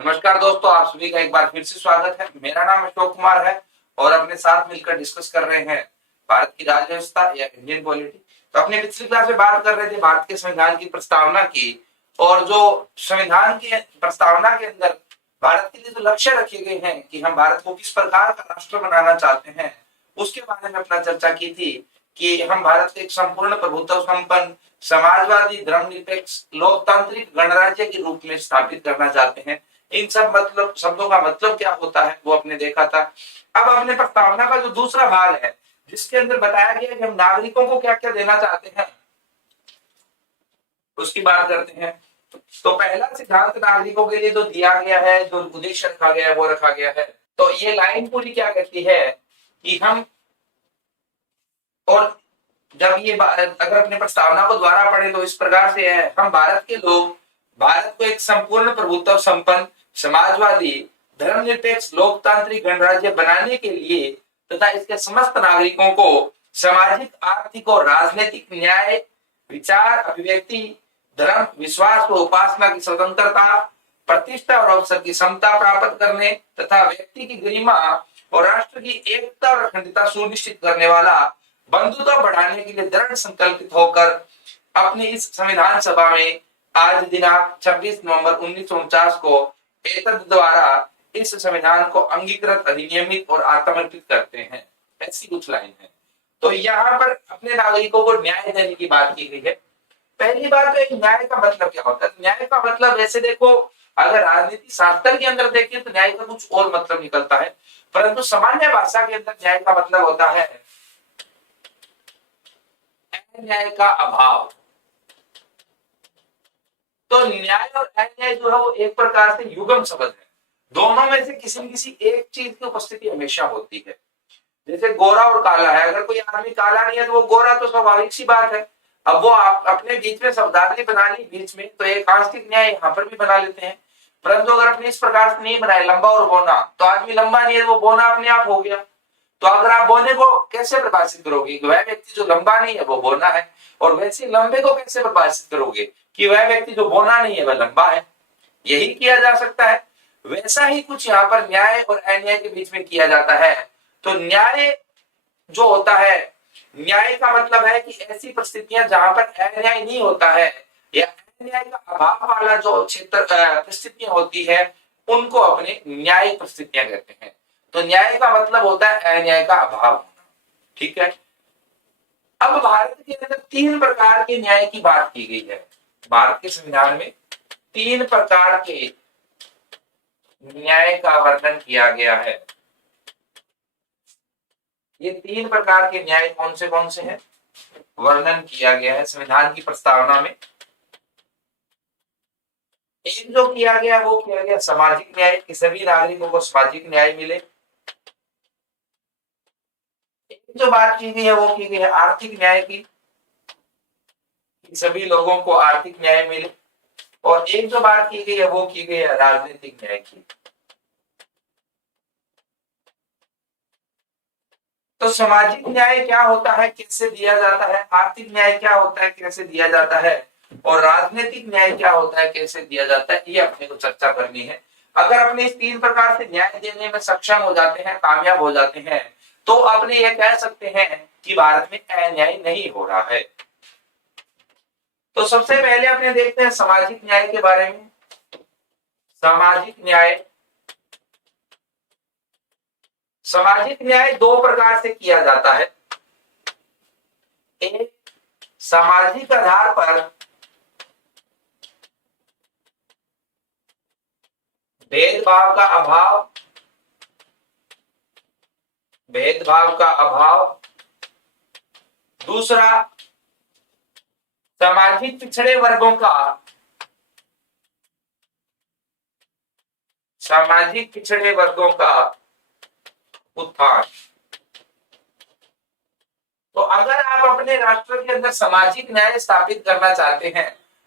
नमस्कार दोस्तों, आप सभी का एक बार फिर से स्वागत है। मेरा नाम अशोक कुमार है और अपने साथ मिलकर डिस्कस कर रहे हैं भारत की राज्य व्यवस्था या इंडियन पॉलिटी। तो अपने पिछली क्लास में बात कर रहे थे भारत के संविधान की प्रस्तावना की, और जो संविधान की प्रस्तावना के अंदर भारत के लिए जो लक्ष्य रखे गए हैं कि हम भारत को किस प्रकार का राष्ट्र बनाना चाहते हैं, उसके बारे में अपना चर्चा की थी कि हम भारत को एक संपूर्ण प्रभुत्व संपन्न समाजवादी धर्मनिरपेक्ष लोकतांत्रिक गणराज्य के रूप में स्थापित करना चाहते हैं। इन सब मतलब शब्दों का मतलब क्या होता है वो आपने देखा था। अब अपने प्रस्तावना का जो दूसरा भाग है, जिसके अंदर बताया गया कि हम नागरिकों को क्या क्या देना चाहते हैं, उसकी बात करते हैं। तो पहला सिद्धांत नागरिकों के लिए जो दिया गया है, जो उद्देश्य रखा गया है, वो रखा गया है। तो ये लाइन पूरी क्या कहती है कि हम, और जब ये अगर अपने प्रस्तावना को द्वारा पढ़े तो इस प्रकार से है, हम भारत के लोग भारत को एक संपूर्ण प्रभुत्व संपन्न समाजवादी धर्मनिरपेक्ष लोकतांत्रिक गणराज्य बनाने के लिए तथा इसके समस्त नागरिकों को सामाजिक आर्थिक और राजनीतिक न्याय विचार अभिव्यक्ति धर्म विश्वास व उपासना की स्वतंत्रता प्रतिष्ठा और अवसर की समता प्राप्त करने तथा व्यक्ति की गरिमा और राष्ट्र की एकता और अखंडता सुनिश्चित करने वाला बंधुता बढ़ाने के लिए दृढ़ संकल्पित होकर अपनी इस संविधान सभा में आज दिनांक 26 नवंबर 1949 को एतद द्वारा इस संविधान को अंगीकृत अधिनियमित और आत्मर्पित करते हैं। ऐसी कुछ लाइन है। तो यहाँ पर अपने नागरिकों को न्याय देने की बात की गई है। पहली बात तो एक न्याय का मतलब क्या होता है। न्याय का मतलब वैसे देखो, अगर राजनीति शास्त्र के अंदर देखें तो न्याय का कुछ और मतलब निकलता है, परंतु सामान्य भाषा के अंदर न्याय का मतलब होता है अन्याय का अभाव। तो न्याय और अन्याय जो है वो एक प्रकार से युग्म शब्द है। दोनों में से किसी न किसी एक चीज की उपस्थिति हमेशा होती है। जैसे गोरा और काला है, अगर कोई आदमी काला नहीं है तो वो गोरा, तो स्वाभाविक सी बात है। अब वो आप अपने बीच में शब्दावली बना ली बीच में, तो एक आंशिक न्याय यहाँ पर भी बना लेते हैं। परंतु अगर अपने इस प्रकार से नहीं बनाए लंबा और बोना, तो आदमी लंबा नहीं है वो बोना अपने आप हो गया। तो अगर आप बोने को कैसे परिभाषित करोगे कि वह व्यक्ति जो लंबा नहीं है वो बोना है, और वैसे लंबे को कैसे परिभाषित करोगे कि वह व्यक्ति जो बोना नहीं है वह लंबा है। यही किया जा सकता है। वैसा ही कुछ यहाँ पर न्याय और अन्याय के बीच में किया जाता है। तो न्याय जो होता है, न्याय का मतलब है कि ऐसी परिस्थितियां जहां पर अन्याय नहीं होता है या अन्याय का अभाव वाला जो क्षेत्र परिस्थितियां होती है, उनको अपने न्याय परिस्थितियां कहते हैं। तो न्याय का मतलब होता है अन्याय का अभाव होना। ठीक है। अब भारत के अंदर तीन प्रकार के न्याय की बात की गई है। भारत के संविधान में तीन प्रकार के न्याय का वर्णन किया गया है। ये तीन प्रकार के न्याय कौन से हैं, वर्णन किया गया है संविधान की प्रस्तावना में। एक जो किया गया वो किया गया सामाजिक न्याय, कि सभी नागरिकों को सामाजिक न्याय मिले। एक जो बात की गई है वो की गई है आर्थिक न्याय की, कि सभी लोगों को आर्थिक न्याय मिले। और एक जो बात की गई है वो की गई है राजनीतिक न्याय की। तो सामाजिक न्याय क्या होता है, कैसे दिया जाता है, आर्थिक न्याय क्या होता है, कैसे दिया जाता है, और राजनीतिक न्याय क्या होता है, कैसे दिया जाता है, ये अपने को चर्चा करनी है। अगर अपने इस तीन प्रकार से न्याय देने में सक्षम हो जाते हैं, कामयाब हो जाते हैं, तो अपने ये कह सकते हैं कि भारत में अन्याय नहीं हो रहा है। तो सबसे पहले अपने देखते हैं सामाजिक न्याय के बारे में। सामाजिक न्याय, सामाजिक न्याय दो प्रकार से किया जाता है। एक, सामाजिक आधार पर भेदभाव का अभाव, भेदभाव का अभाव। दूसरा, सामाजिक पिछड़े वर्गों का, सामाजिक पिछड़े वर्गों का उत्थान। तो अगर आप अपने राष्ट्र के अंदर सामाजिक न्याय स्थापित करना चाहते हैं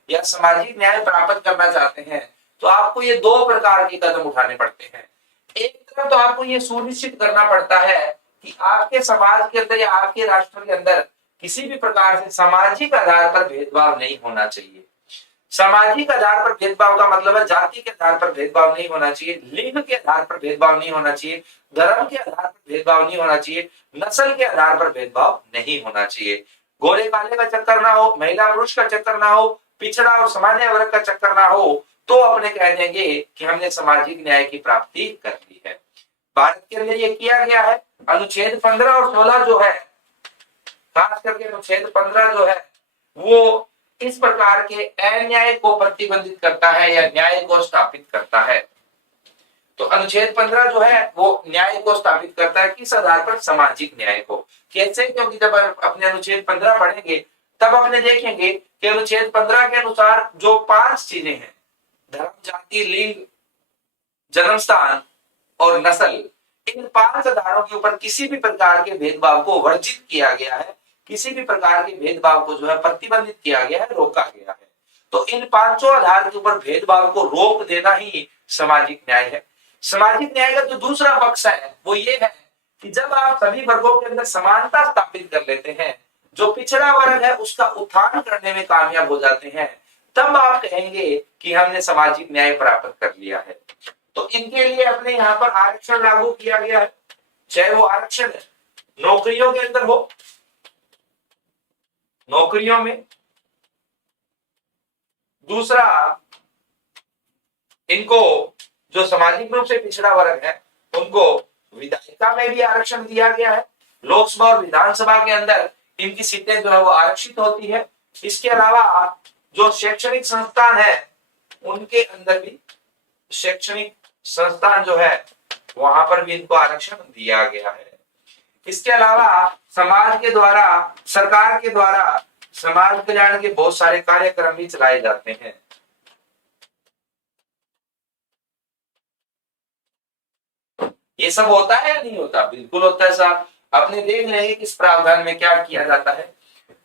या सामाजिक न्याय प्राप्त करना चाहते हैं, तो आपको ये दो प्रकार के कदम उठाने पड़ते हैं। एक तरफ तो आपको ये सुनिश्चित करना पड़ता है कि आपके समाज के अंदर या आपके राष्ट्र के अंदर किसी भी प्रकार से सामाजिक आधार पर भेदभाव नहीं होना चाहिए। सामाजिक आधार पर भेदभाव का मतलब है जाति के आधार पर भेदभाव नहीं होना चाहिए, लिंग के आधार पर भेदभाव नहीं होना चाहिए, धर्म के आधार पर भेदभाव नहीं होना चाहिए, नस्ल के आधार पर भेदभाव नहीं होना चाहिए। गोरे काले का चक्कर ना हो, महिला पुरुष का चक्कर ना हो, पिछड़ा और सामान्य वर्ग का चक्कर ना हो, तो अपने कह देंगे कि हमने सामाजिक न्याय की प्राप्ति कर ली है। भारत के अंदर ये किया गया है। अनुच्छेद 15 और 16 जो है, खास करके अनुच्छेद 15 जो है वो इस प्रकार के अन्याय को प्रतिबंधित करता है या न्याय को स्थापित करता है। तो अनुच्छेद 15 जो है वो न्याय को स्थापित करता है, किस आधार पर? सामाजिक न्याय को। कैसे? क्योंकि जब अपने अनुच्छेद 15 पढ़ेंगे तब अपने देखेंगे कि अनुच्छेद 15 के अनुसार जो 5 चीजें हैं, धर्म, जाति, लिंग, जन्म स्थान और नस्ल, इन 5 आधारों के ऊपर किसी भी प्रकार के भेदभाव को वर्जित किया गया है, किसी भी प्रकार के भेदभाव को जो है प्रतिबंधित किया गया है, रोका गया है। तो इन 5 आधार के ऊपर भेदभाव को रोक देना ही सामाजिक न्याय है। सामाजिक न्याय का जो दूसरा पक्ष है वो ये है कि जब आप सभी वर्गों के अंदर समानता स्थापित कर लेते हैं, जो पिछड़ा वर्ग है उसका उत्थान करने में कामयाब हो जाते हैं, तब आप कहेंगे कि हमने सामाजिक न्याय प्राप्त कर लिया है। तो इनके लिए अपने यहाँ पर आरक्षण लागू किया गया है, चाहे वो आरक्षण नौकरियों के अंदर हो, नौकरियों में। दूसरा, इनको जो सामाजिक रूप से पिछड़ा वर्ग है उनको विधायिका में भी आरक्षण दिया गया है। लोकसभा और विधानसभा के अंदर इनकी सीटें जो है वो आरक्षित होती है। इसके अलावा जो शैक्षणिक संस्थान है उनके अंदर भी, शैक्षणिक संस्थान जो है वहां पर भी इनको आरक्षण दिया गया है। इसके अलावा समाज के द्वारा, सरकार के द्वारा समाज कल्याण के बहुत सारे कार्यक्रम भी चलाए जाते हैं। ये सब होता है या नहीं होता? बिल्कुल होता है साहब। अपने देख लेंगे किस प्रावधान में क्या किया जाता है।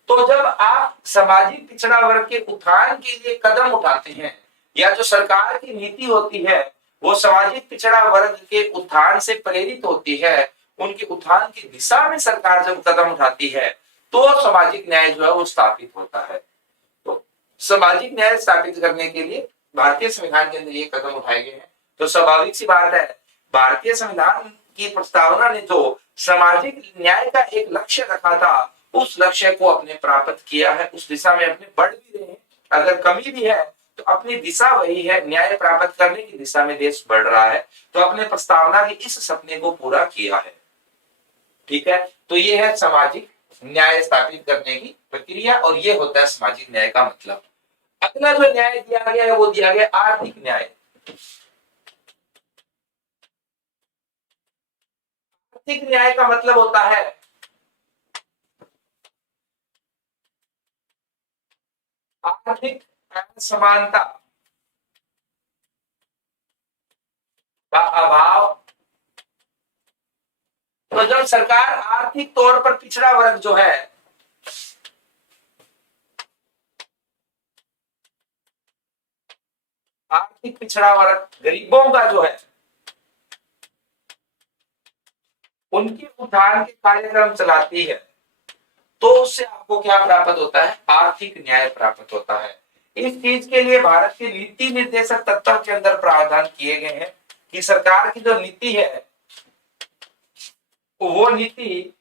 तो जब आप सामाजिक पिछड़ा वर्ग के उत्थान के लिए कदम उठाते हैं, या जो सरकार की नीति होती है वो सामाजिक पिछड़ा वर्ग के उत्थान से प्रेरित होती है, उनके उत्थान की दिशा में सरकार जब कदम उठाती है, तो सामाजिक न्याय जो है वो स्थापित होता है। तो सामाजिक न्याय स्थापित करने के लिए भारतीय संविधान के अंदर ये कदम उठाए गए हैं। तो स्वाभाविक सी बात है, भारतीय संविधान की प्रस्तावना ने जो सामाजिक न्याय का एक लक्ष्य रखा था, उस लक्ष्य को अपने प्राप्त किया है, उस दिशा में अपने बढ़ भी रहे हैं। अगर कमी भी है तो अपनी दिशा वही है, न्याय प्राप्त करने की दिशा में देश बढ़ रहा है। तो अपने प्रस्तावना के इस सपने को पूरा किया है। ठीक है, तो ये है सामाजिक न्याय स्थापित करने की प्रक्रिया, और ये होता है सामाजिक न्याय का मतलब। अगला जो न्याय दिया गया है वो दिया गया आर्थिक न्याय। आर्थिक न्याय का मतलब होता है आर्थिक असमानता का अभाव। तो जब सरकार आर्थिक तौर पर पिछड़ा वर्ग जो है, आर्थिक पिछड़ा वर्ग, गरीबों का जो है, उनके उत्थान के कार्यक्रम चलाती है, तो उससे आपको क्या प्राप्त होता है? आर्थिक न्याय प्राप्त होता है। इस चीज के लिए भारत की नीति निर्देशक तत्व के अंदर प्रावधान किए गए हैं कि सरकार की जो नीति है वो नीति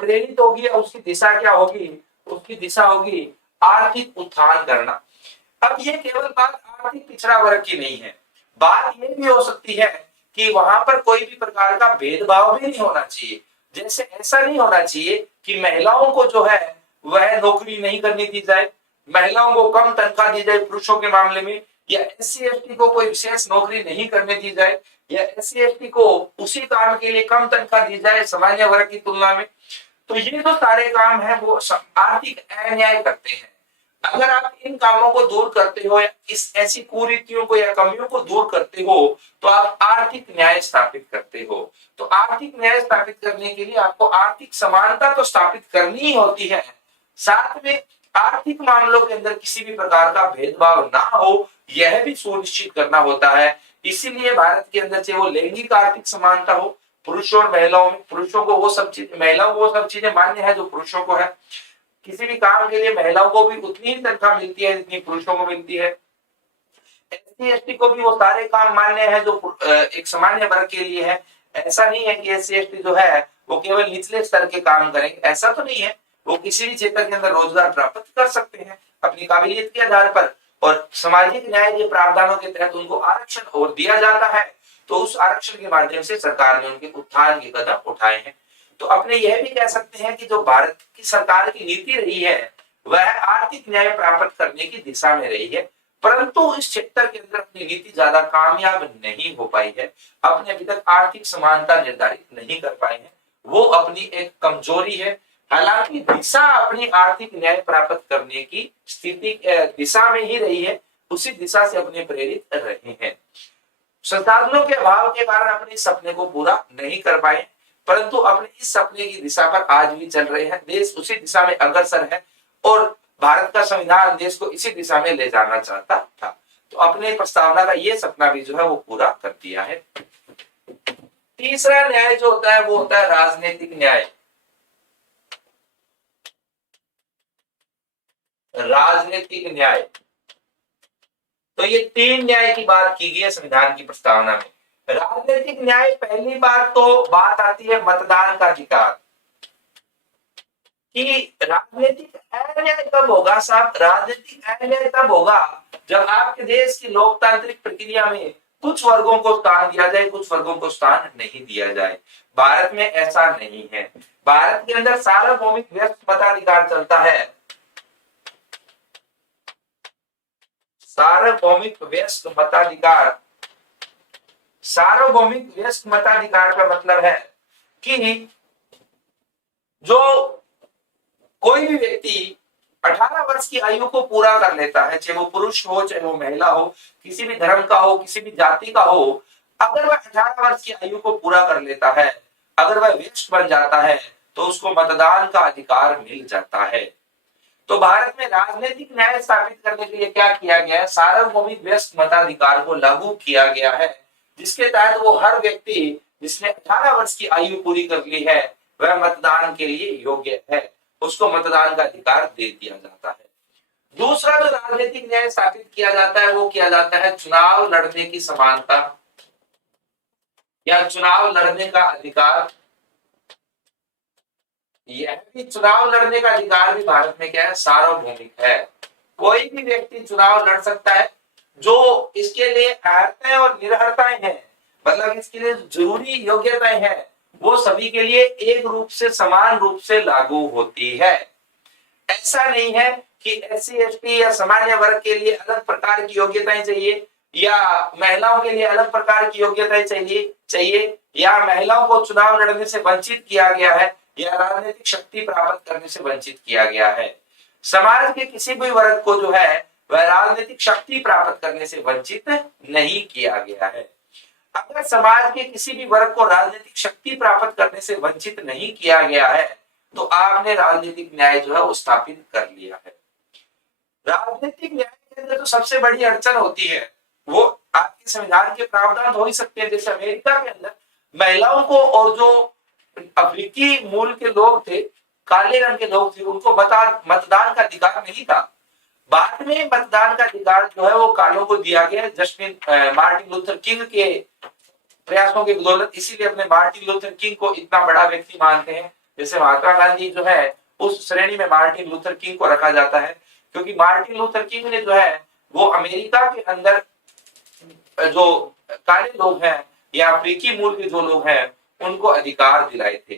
प्रेरित होगी, उसकी दिशा क्या होगी? उसकी दिशा होगी आर्थिक उत्थान करना। अब ये केवल बात आर्थिक पिछड़ा वर्ग की नहीं है, बात ये भी हो सकती है कि वहां पर कोई भी प्रकार का भेदभाव भी नहीं होना चाहिए। जैसे ऐसा नहीं होना चाहिए कि महिलाओं को जो है वह नौकरी नहीं करने दी जाए, महिलाओं को कम तनख्वाह दी जाए पुरुषों के मामले में, या SC ST को कोई विशेष नौकरी नहीं करने दी जाए, या SC ST को उसी काम के लिए कम तनख्वाह दी जाए सामान्य वर्ग की तुलना में। तो ये जो सारे काम है वो आर्थिक अन्याय करते हैं। अगर आप इन कामों को दूर करते हो, या इस ऐसी कुरीतियों को या कमियों को दूर करते हो, तो आप आर्थिक न्याय स्थापित करते हो। तो आर्थिक न्याय स्थापित करने के लिए आपको आर्थिक समानता तो स्थापित करनी ही होती है, साथ में आर्थिक मामलों के अंदर किसी भी प्रकार का भेदभाव ना हो, यह भी सुनिश्चित करना होता है। इसीलिए भारत के अंदर से वो लैंगिक आर्थिक समानता हो, पुरुषों और महिलाओं में, पुरुषों को वो सब चीज, महिलाओं को वो सब चीजें मान्य है जो पुरुषों को है। किसी भी काम के लिए महिलाओं को भी उतनी ही तनख्वाह मिलती है जितनी पुरुषों को मिलती है। एससी एसटी को भी वो सारे काम मान्य है जो एक सामान्य वर्ग के लिए है। ऐसा नहीं है कि एससी एसटी जो है वो केवल निचले स्तर के काम करेंगे, ऐसा तो नहीं है। वो किसी भी क्षेत्र के अंदर रोजगार प्राप्त कर सकते हैं अपनी काबिलियत के आधार पर, और सामाजिक न्याय के प्रावधानों के तहत उनको आरक्षण और दिया जाता है, तो उस आरक्षण के माध्यम से सरकार ने उनके उत्थान के कदम उठाए हैं। तो अपने यह भी कह सकते हैं कि जो भारत की सरकार की नीति रही है वह आर्थिक न्याय प्राप्त करने की दिशा में रही है, परंतु इस क्षेत्र के अंदर अपनी नीति ज्यादा कामयाब नहीं हो पाई है। अपने अभी तक आर्थिक समानता निर्धारित नहीं कर पाए हैं, वो अपनी एक कमजोरी है। हालांकि दिशा अपनी आर्थिक न्याय प्राप्त करने की स्थिति दिशा में ही रही है, उसी दिशा से अपने प्रेरित रहे हैं। संसाधनों के अभाव के कारण अपने सपने को पूरा नहीं कर पाए, परंतु अपने इस सपने की दिशा पर आज भी चल रहे हैं। देश उसी दिशा में अग्रसर है और भारत का संविधान देश को इसी दिशा में ले जाना चाहता था। तो अपने प्रस्तावना का ये सपना भी जो है वो पूरा कर दिया है। तीसरा न्याय जो होता है वो होता है राजनीतिक न्याय। राजनीतिक न्याय, तो ये 3 न्याय की बात की गई है संविधान की प्रस्तावना में। राजनीतिक न्याय, पहली बार तो बात आती है मतदान का अधिकार कि राजनीतिक अन्याय कब होगा साहब। राजनीतिक अन्याय तब होगा जब आपके देश की लोकतांत्रिक प्रक्रिया में कुछ वर्गों को स्थान दिया जाए, कुछ वर्गों को स्थान नहीं दिया जाए। भारत में ऐसा नहीं है। भारत के अंदर सार्वभौमिक व्यस्त मताधिकार चलता है। सार्वभौमिक व्यस्त मताधिकार, सार्वभौमिक व्यस्त मताधिकार का मतलब है कि जो कोई भी व्यक्ति 18 वर्ष की आयु को पूरा कर लेता है, चाहे वो पुरुष हो चाहे वो महिला हो, किसी भी धर्म का हो, किसी भी जाति का हो, अगर वह 18 वर्ष की आयु को पूरा कर लेता है, अगर वह वयस्क बन जाता है, तो उसको मतदान का अधिकार मिल जाता है। तो भारत में राजनीतिक न्याय स्थापित करने के लिए क्या किया गया है, सार्वभौमिक व्यस्त मताधिकार को लागू किया गया है, जिसके तहत वो हर व्यक्ति जिसने 18 वर्ष की आयु पूरी कर ली है वह मतदान के लिए योग्य है, उसको मतदान का अधिकार दे दिया जाता है। दूसरा जो राजनीतिक न्याय स्थापित किया जाता है वो किया जाता है चुनाव लड़ने की समानता या चुनाव लड़ने का अधिकार। यह भी चुनाव लड़ने का अधिकार भी भारत में क्या है, सार्वभौमिक है। कोई भी व्यक्ति चुनाव लड़ सकता है। जो इसके लिए अर्हताएं और निरर्हताएं हैं, मतलब इसके लिए जरूरी योग्यताएं हैं, वो सभी के लिए एक रूप से समान रूप से लागू होती है। ऐसा नहीं है कि एससी एसटी या सामान्य वर्ग के लिए अलग प्रकार की योग्यताएं चाहिए या महिलाओं के लिए अलग प्रकार की योग्यताएं चाहिए या महिलाओं को चुनाव लड़ने से वंचित किया गया है या राजनीतिक शक्ति प्राप्त करने से वंचित किया गया है। समाज के किसी भी वर्ग को जो है वह राजनीतिक शक्ति प्राप्त करने से वंचित नहीं किया गया है। अगर समाज के किसी भी वर्ग को राजनीतिक शक्ति प्राप्त करने से वंचित नहीं किया गया है तो आपने राजनीतिक न्याय जो है वो स्थापित कर लिया है। राजनीतिक न्याय के अंदर जो सबसे बड़ी अड़चन होती है वो आपके संविधान के प्रावधान हो ही सकते हैं। जैसे अमेरिका के अंदर महिलाओं को और जो अफ्रीकी मूल के लोग थे, काले रंग के लोग थे, उनको मतदान का अधिकार नहीं था। बाद में मतदान का अधिकार जो है वो कालों को दिया गया मार्टिन लूथर किंग के प्रयासों के बदौलत। इसीलिए अपने मार्टिन लूथर किंग को इतना बड़ा व्यक्ति मानते हैं। जैसे महात्मा गांधी जो है उस श्रेणी में मार्टिन लूथर किंग को रखा जाता है, क्योंकि मार्टिन लूथर किंग ने जो है वो अमेरिका के अंदर जो काले लोग हैं या अफ्रीकी मूल के जो लोग हैं उनको अधिकार दिलाए थे।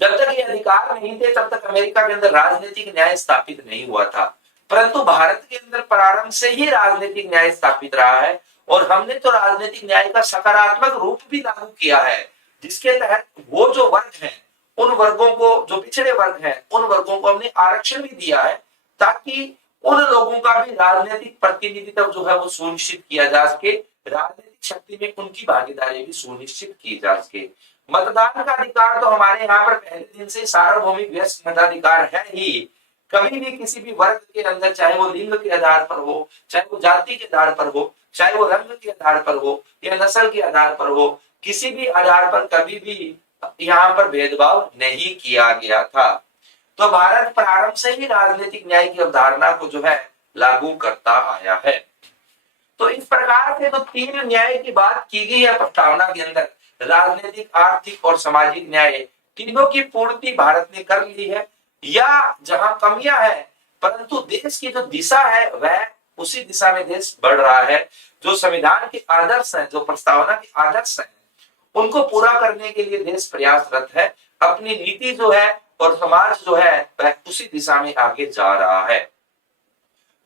जब तक ये अधिकार नहीं थे तब तक अमेरिका के अंदर राजनीतिक न्याय स्थापित नहीं हुआ था, परंतु भारत के अंदर प्रारंभ से ही राजनीतिक न्याय स्थापित रहा है और हमने तो राजनीतिक न्याय का सकारात्मक रूप भी लागू किया है, जिसके तहत वो जो वर्ग हैं उन वर्गों को, जो पिछड़े वर्ग हैं उन वर्गों को हमने आरक्षण भी दिया है ताकि उन लोगों का भी राजनीतिक प्रतिनिधित्व जो है वो सुनिश्चित किया जा सके, राजनीतिक शक्ति में उनकी भागीदारी भी सुनिश्चित की जा सके। मतदान का अधिकार तो हमारे यहाँ पर पहले दिन से सार्वभौमिक व्यस्त मताधिकार है ही। कभी भी किसी भी वर्ग के अंदर, चाहे वो लिंग के आधार पर हो, चाहे वो जाति के आधार पर हो, चाहे वो रंग के आधार पर हो या नस्ल के आधार पर हो, किसी भी आधार पर कभी भी यहाँ पर भेदभाव नहीं किया गया था। तो भारत प्रारंभ से ही राजनीतिक न्याय की अवधारणा को जो है लागू करता आया है। तो इस प्रकार से जो तीन न्याय की बात की गई है प्रस्तावना के अंदर, राजनीतिक, आर्थिक और सामाजिक न्याय, तीनों की पूर्ति भारत ने कर ली है, या जहां कमियां है परंतु देश की जो दिशा है वह उसी दिशा में देश बढ़ रहा है। जो संविधान के आदर्श हैं, जो प्रस्तावना के आदर्श हैं, उनको पूरा करने के लिए देश प्रयासरत है। अपनी नीति जो है और समाज जो है वह उसी दिशा में आगे जा रहा है।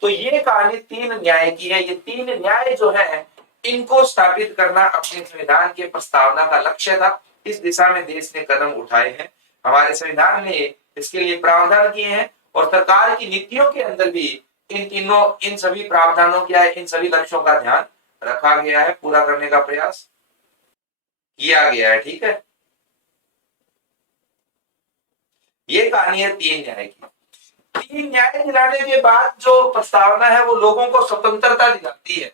तो ये कहानी तीन न्याय की है। ये तीन न्याय जो है इनको स्थापित करना अपने संविधान के प्रस्तावना का लक्ष्य था। इस दिशा में देश ने कदम उठाए हैं। हमारे संविधान ने इसके लिए प्रावधान किए हैं और सरकार की नीतियों के अंदर भी इन सभी प्रावधानों क्या है, इन सभी लक्ष्यों का ध्यान रखा गया है, पूरा करने का प्रयास किया गया है। ठीक है, ये कहानी है तीन न्याय की। तीन न्याय दिलाने के बाद जो प्रस्तावना है वो लोगों को स्वतंत्रता दिलाती है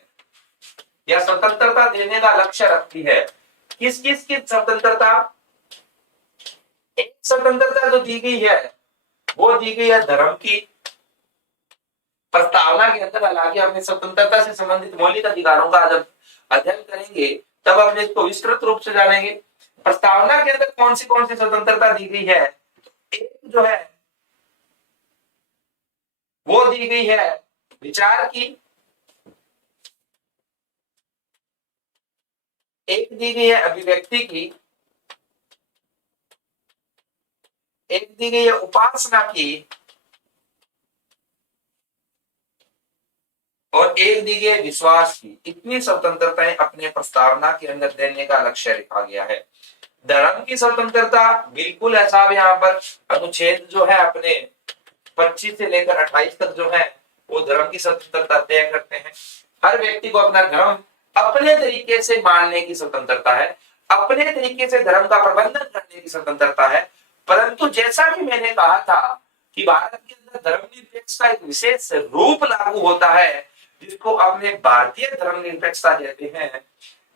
या स्वतंत्रता देने का लक्ष्य रखती है। किस किस की स्वतंत्रता? एक स्वतंत्रता जो दी गई है वो दी गई है धर्म की। प्रस्तावना के अंदर हालांकि अपनी स्वतंत्रता से संबंधित मौलिक अधिकारों का जब अध्ययन करेंगे तब अपने इसको विस्तृत रूप से जानेंगे। प्रस्तावना के अंदर कौन सी स्वतंत्रता दी गई है? एक जो है वो दी गई है विचार की, एक दी गई है अभिव्यक्ति की, एक दी गई है उपासना की और एक दी गई है विश्वास की। इतनी स्वतंत्रताएं अपने प्रस्तावना के अंदर देने का लक्ष्य रखा गया है। धर्म की स्वतंत्रता बिल्कुल ऐसा यहाँ पर अनुच्छेद जो है अपने 25 से लेकर 28 तक जो है वो धर्म की स्वतंत्रता तय करते हैं। हर व्यक्ति को अपना धर्म अपने तरीके से मानने की स्वतंत्रता है, अपने तरीके से धर्म का प्रबंधन करने की स्वतंत्रता है। परंतु जैसा कि मैंने कहा था कि भारत के अंदर धर्मनिरपेक्ष का एक विशेष रूप लागू होता है जिसको अपने भारतीय धर्मनिरपेक्षता कहते हैं,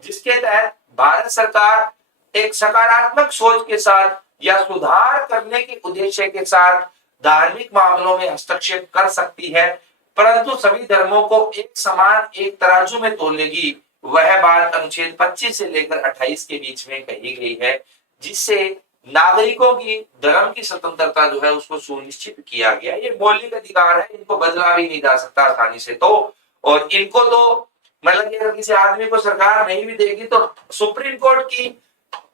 जिसके तहत भारत सरकार एक सकारात्मक सोच के साथ या सुधार करने के उद्देश्य के साथ धार्मिक मामलों में हस्तक्षेप कर सकती है, परंतु सभी धर्मों को एक समान एक तराजू में तोलेगी। वह बात अनुच्छेद 25 से लेकर 28 के बीच में कही गई है, जिससे नागरिकों की धर्म की स्वतंत्रता जो है उसको सुनिश्चित किया गया। ये मौलिक अधिकार है, इनको बदला भी नहीं जा सकता आसानी से। तो और इनको तो मतलब अगर किसी आदमी को सरकार नहीं भी देगी तो सुप्रीम कोर्ट की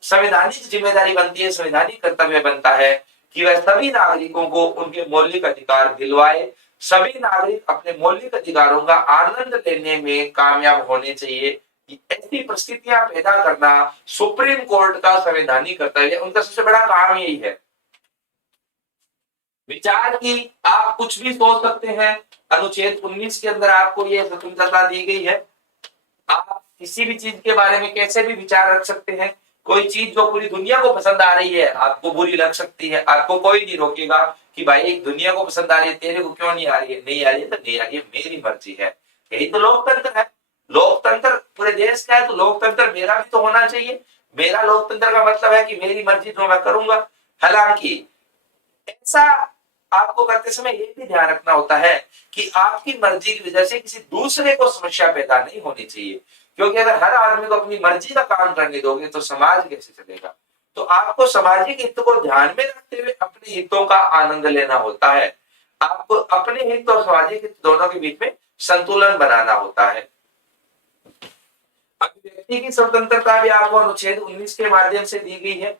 संवैधानिक जिम्मेदारी बनती है, संवैधानिक कर्तव्य बनता है कि वह सभी नागरिकों को उनके मौलिक अधिकार दिलवाए। सभी नागरिक अपने मौलिक अधिकारों का आनंद लेने में कामयाब होने चाहिए। ऐसी परिस्थितियां पैदा करना सुप्रीम कोर्ट का संवैधानिक कर्तव्य, उनका सबसे बड़ा काम यही है। विचार की आप कुछ भी सोच सकते हैं, अनुच्छेद 19 के अंदर आपको यह स्वतंत्रता दी गई है। आप किसी भी चीज के बारे में कैसे भी विचार रख सकते हैं। कोई चीज जो पूरी दुनिया को पसंद आ रही है आपको बुरी लग सकती है, आपको कोई नहीं रोकेगा कि भाई एक दुनिया को पसंद आ रही है तेरे को क्यों नहीं आ रही है। नहीं आ रही है तो नहीं आ रही है, मेरी मर्जी है। यही तो लोकतंत्र है। लोकतंत्र पूरे देश का है तो लोकतंत्र मेरा भी तो होना चाहिए। मेरा लोकतंत्र का मतलब है कि मेरी मर्जी जो मैं करूंगा। हालांकि ऐसा आपको करते समय ये भी ध्यान रखना होता है कि आपकी मर्जी की वजह से किसी दूसरे को समस्या पैदा नहीं होनी चाहिए, क्योंकि अगर हर आदमी को अपनी मर्जी का काम करने दोगे तो समाज कैसे चलेगा। तो आपको सामाजिक हित को ध्यान में रखते हुए अपने हितों का आनंद लेना होता है। आपको अपने हित और सामाजिक हित दोनों के बीच में संतुलन बनाना होता है। अभिव्यक्ति की स्वतंत्रता भी आपको अनुच्छेद 19 के माध्यम से दी गई है।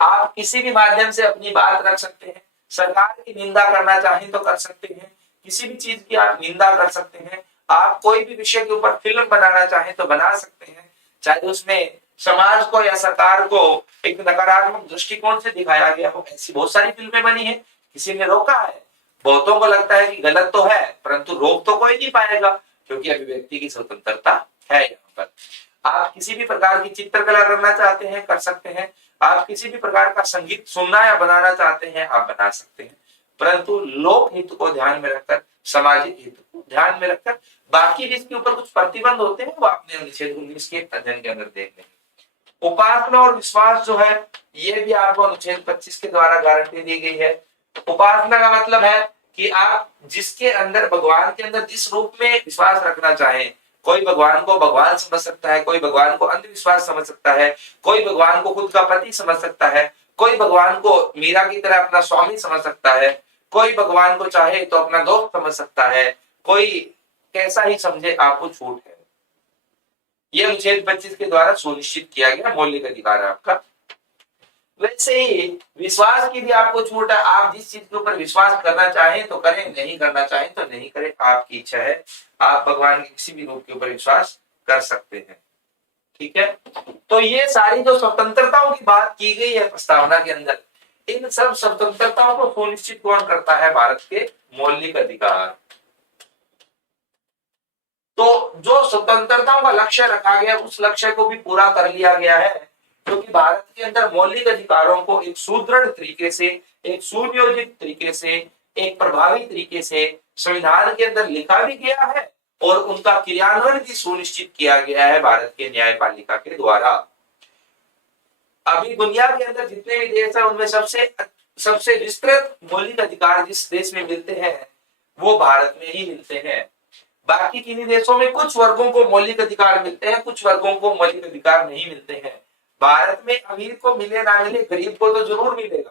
आप किसी भी माध्यम से अपनी बात रख सकते हैं। सरकार की निंदा करना चाहें तो कर सकते हैं, किसी भी चीज की आप निंदा कर सकते हैं। आप कोई भी विषय के ऊपर फिल्म बनाना चाहें तो बना सकते हैं, चाहे उसमें समाज को या सरकार को एक नकारात्मक दृष्टिकोण से दिखाया गया हो। ऐसी बहुत सारी फिल्में बनी है, किसी ने रोका है। बहुतों को लगता है कि गलत तो है परंतु रोक तो कोई नहीं पाएगा क्योंकि अभिव्यक्ति की स्वतंत्रता है। यहाँ पर आप किसी भी प्रकार की चित्रकला करना चाहते हैं कर सकते हैं। आप किसी भी प्रकार का संगीत सुनना या बनाना चाहते हैं आप बना सकते हैं, परंतु लोक हित को ध्यान में रखकर, सामाजिक हित को ध्यान में रखकर। बाकी जिसके ऊपर कुछ प्रतिबंध होते हैं वो आपने अनुच्छेद 19 के अध्ययन के अंदर देख लेंगे। उपासना और विश्वास जो है ये भी आपको अनुच्छेद 25 के द्वारा गारंटी दी गई है। उपासना का मतलब है कि आप जिसके अंदर, भगवान के अंदर जिस रूप में विश्वास रखना चाहें, कोई भगवान को भगवान समझ सकता है, कोई भगवान को अंधविश्वास समझ सकता है, कोई भगवान को खुद का पति समझ सकता है, कोई भगवान को मीरा की तरह अपना स्वामी समझ सकता है, कोई भगवान को चाहे तो अपना दोस्त समझ सकता है, कोई कैसा ही समझे, आपको छूट है। यह अनुच्छेद 25 के द्वारा सुनिश्चित किया गया मौलिक अधिकार है आपका। वैसे ही विश्वास की भी आपको छूट है, आप जिस चीज के ऊपर विश्वास करना चाहें तो करें, नहीं करना चाहें तो नहीं करें, आपकी इच्छा है। आप भगवान के किसी भी रूप के ऊपर विश्वास कर सकते हैं, ठीक है। तो ये सारी जो स्वतंत्रताओं की बात की गई है प्रस्तावना के अंदर, इन सब स्वतंत्रताओं को सुनिश्चित कौन करता है? भारत के मौलिक अधिकार। तो जो स्वतंत्रताओं का लक्ष्य रखा गया, उस लक्ष्य को भी पूरा कर लिया गया है, क्योंकि भारत के अंदर मौलिक अधिकारों को एक सुदृढ़ तरीके से, एक सुनियोजित तरीके से, एक प्रभावी तरीके से संविधान के अंदर लिखा भी गया है और उनका क्रियान्वयन भी सुनिश्चित किया गया है भारत के न्यायपालिका के द्वारा। अभी दुनिया के अंदर जितने भी देश है, उनमें सबसे विस्तृत मौलिक अधिकार जिस देश में मिलते हैं वो भारत में ही मिलते हैं। बाकी किन्हीं देशों में कुछ वर्गों को मौलिक अधिकार मिलते हैं, कुछ वर्गों को मौलिक अधिकार नहीं मिलते हैं। भारत में अमीर को मिले ना मिले, गरीब को तो जरूर मिलेगा।